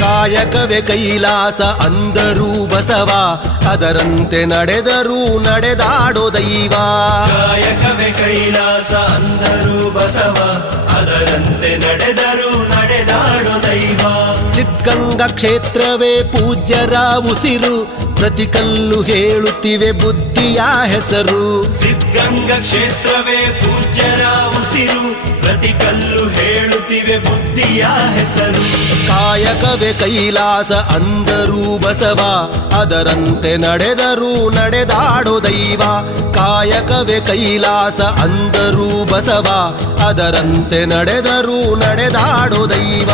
ಕಾಯಕವೇ ಕೈಲಾಸ ಅಂದರೂ ಬಸವ, ಅದರಂತೆ ನಡೆದರೂ ನಡೆದಾಡೋ ದೈವ. ಕಾಯಕವೇ ಕೈಲಾಸ ಅಂದರೂ ಬಸವ, ಅದರಂತೆ ನಡೆದರೂ ನಡೆದಾಡೋ ದೈವ. ಸಿದ್ಧಗಂಗಾ ಕ್ಷೇತ್ರವೇ ಪೂಜ್ಯರ ಉಸಿರು, ಪ್ರತಿ ಕಲ್ಲು ಹೇಳುತ್ತಿವೆ ಬುದ್ಧಿಯ ಹೆಸರು. ಸಿದ್ಧಗಂಗಾ ಕ್ಷೇತ್ರವೇ ಪೂಜ್ಯರ ಉಸಿರು, ಪ್ರತಿ ಕಲ್ಲು ಹೇಳುತ್ತಿವೆ ಬುದ್ಧಿಯ ಹೆಸರು. ಕಾಯಕವೇ ಕೈಲಾಸ ಅಂದರೂ ಬಸವ, ಅದರಂತೆ ನಡೆದರೂ ನಡೆದಾಡೋ ದೈವ. ಕಾಯಕವೇ ಕೈಲಾಸ ಅಂದರೂ ಬಸವ, ಅದರಂತೆ ನಡೆದರೂ ನಡೆದಾಡೋ ದೈವ.